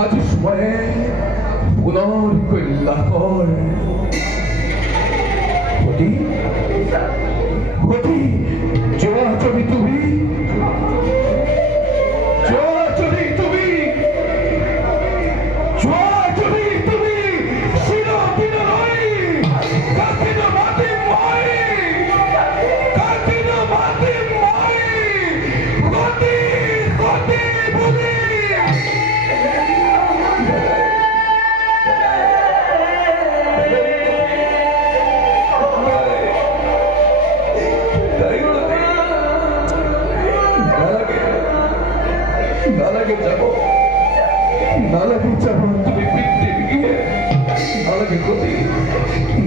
আজ সময়ে পুনর্কল্যাণ হতি হতি জোয়া চলি তুমি জোয়া চলি তুমি জোয়া চলি তুমি চিরদিন রই কাটিন মাটি মই কাটিন মাটি মই গতি গতি বলি নালাগে যাব তুমি পিতৃর গৃহে নালাগে গতি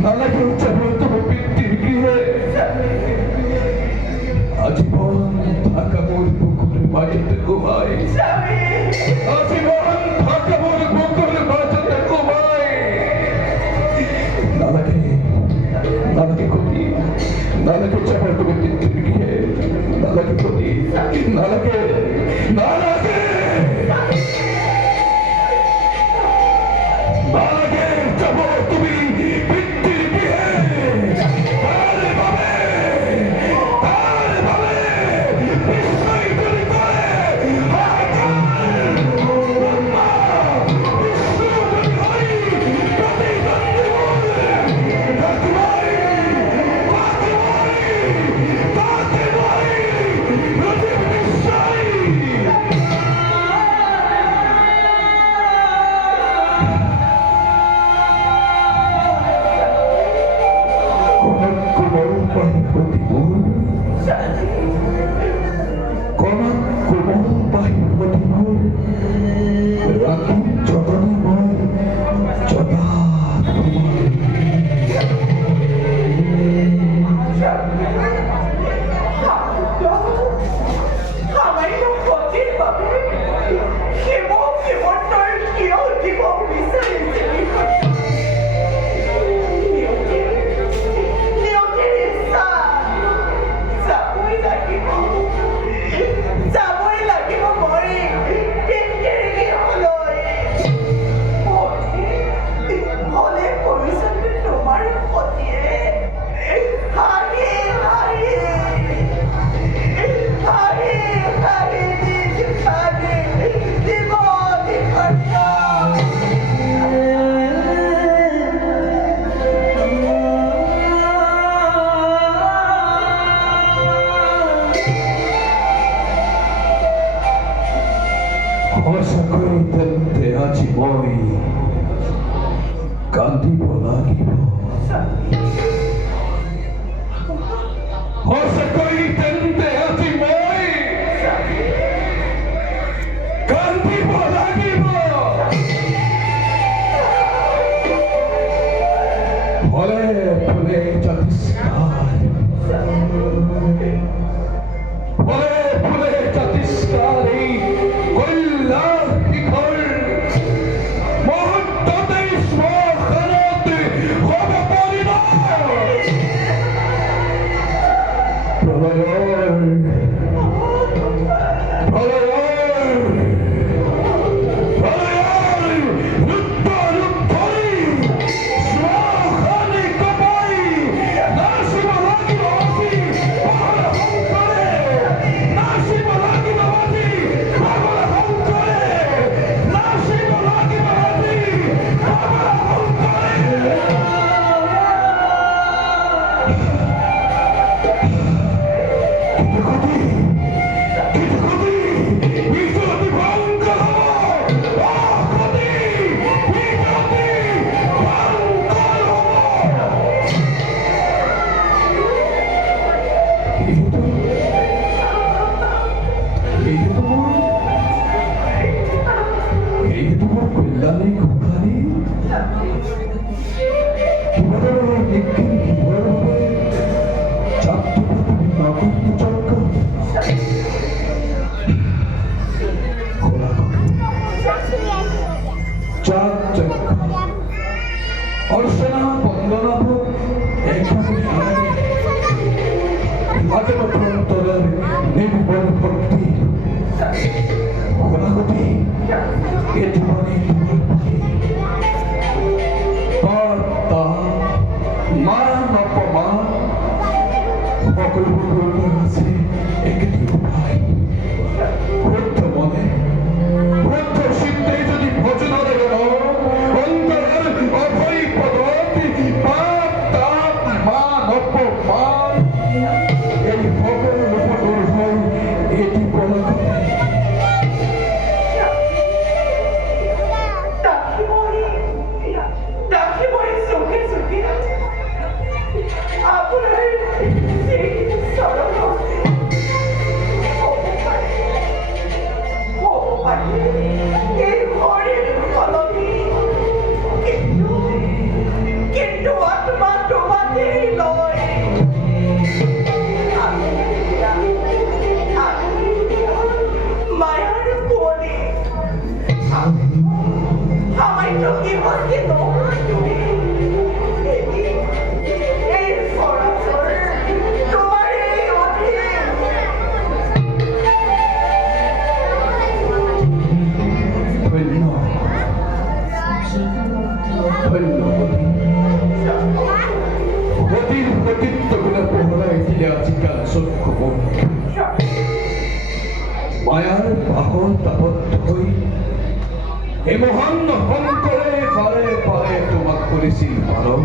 নালাগে যাব তুমি পিতৃর গৃহে আজীবন থাকা মোর বুকুর মাটিতে ঘুমায় আজীবন থাকা মোর বুকুর মাটিতে ঘুমায় নালাগে গতি নালাগে যাব তুমি পিতৃর গৃহে নালাগে গতি নালাগে নালাগে নালাগে যাব তুমি পিতৃর গৃহে তার ভাবে বিস্ময় তৈরি করে হাহাকার ব্রহ্মা বিষ্ণু হরি প্রতিদ্বন্দ্বী বলে তাকে নয় প্রতি বিস্ময় আশা করিতে আছি মই কান্দিব লাগিব আশা করিতে আছি মই কান্দিব লাগিব ফলে ফলে জাতিষ্কার ফলে ফলে জাতিষ্কার এই কল্যাণ শিখর মুহূর্ততে শ্মশানতে হবে পরিণত অন্তরের নির্মল ভক্তি অনাগতি এটি মানে তোমার প্রতি বার্তা মান অপমান সকল পরিবর্তন আছে একটি উপায় বৌদ্ধ মনে বৌদ্ধ সিদ্ধে যদি ভজন গেল অন্তরের অভয় পদতি বার্তা মান অপমান এই ভগবান উপর হয় এটি বলা মায়ার বাহন তাবদ্ধ হই এ মহান হন করে বারে বারে তোমাক করেছি ভালো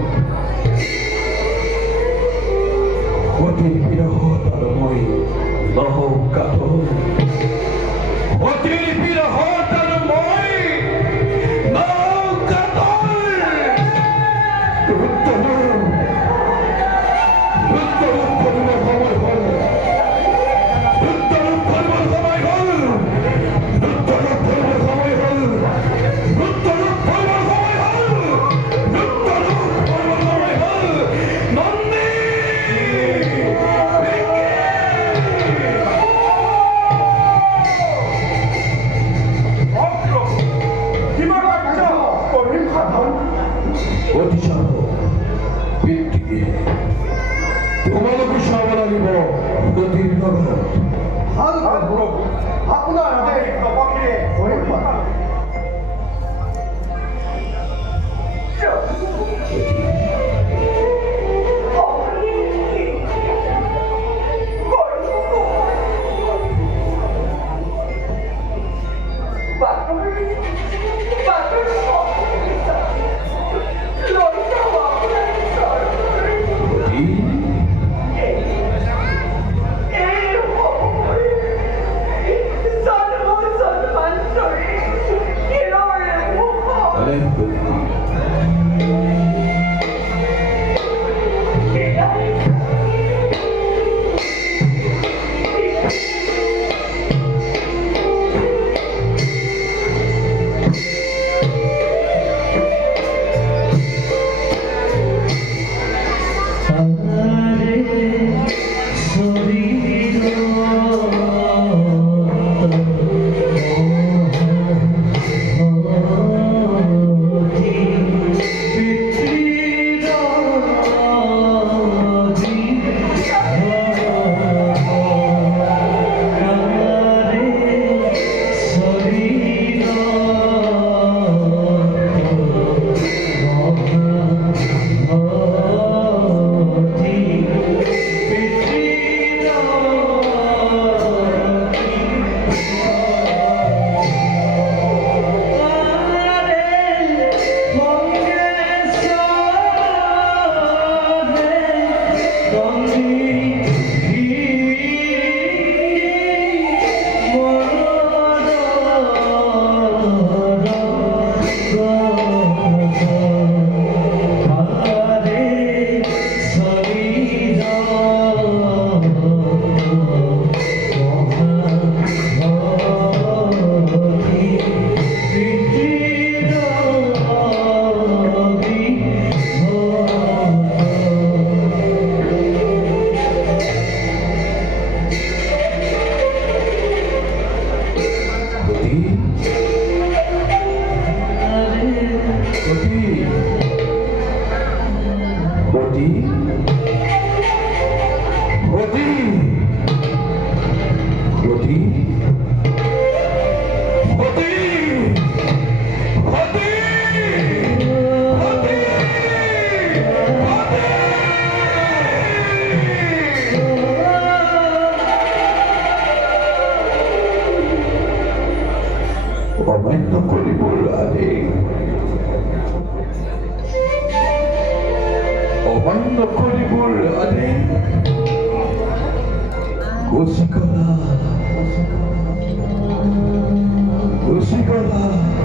অতি বিরহ তারময় লহ কাতর অতি বিরহ তারময় লহ কাতর তোমালোকে সব লাগিব গতির নগর আপনার পক্ষে অমান্য কৰিব ৰাধে, অমান্য কৰিব ৰাধে। গুচি গলা, গুচি গলা।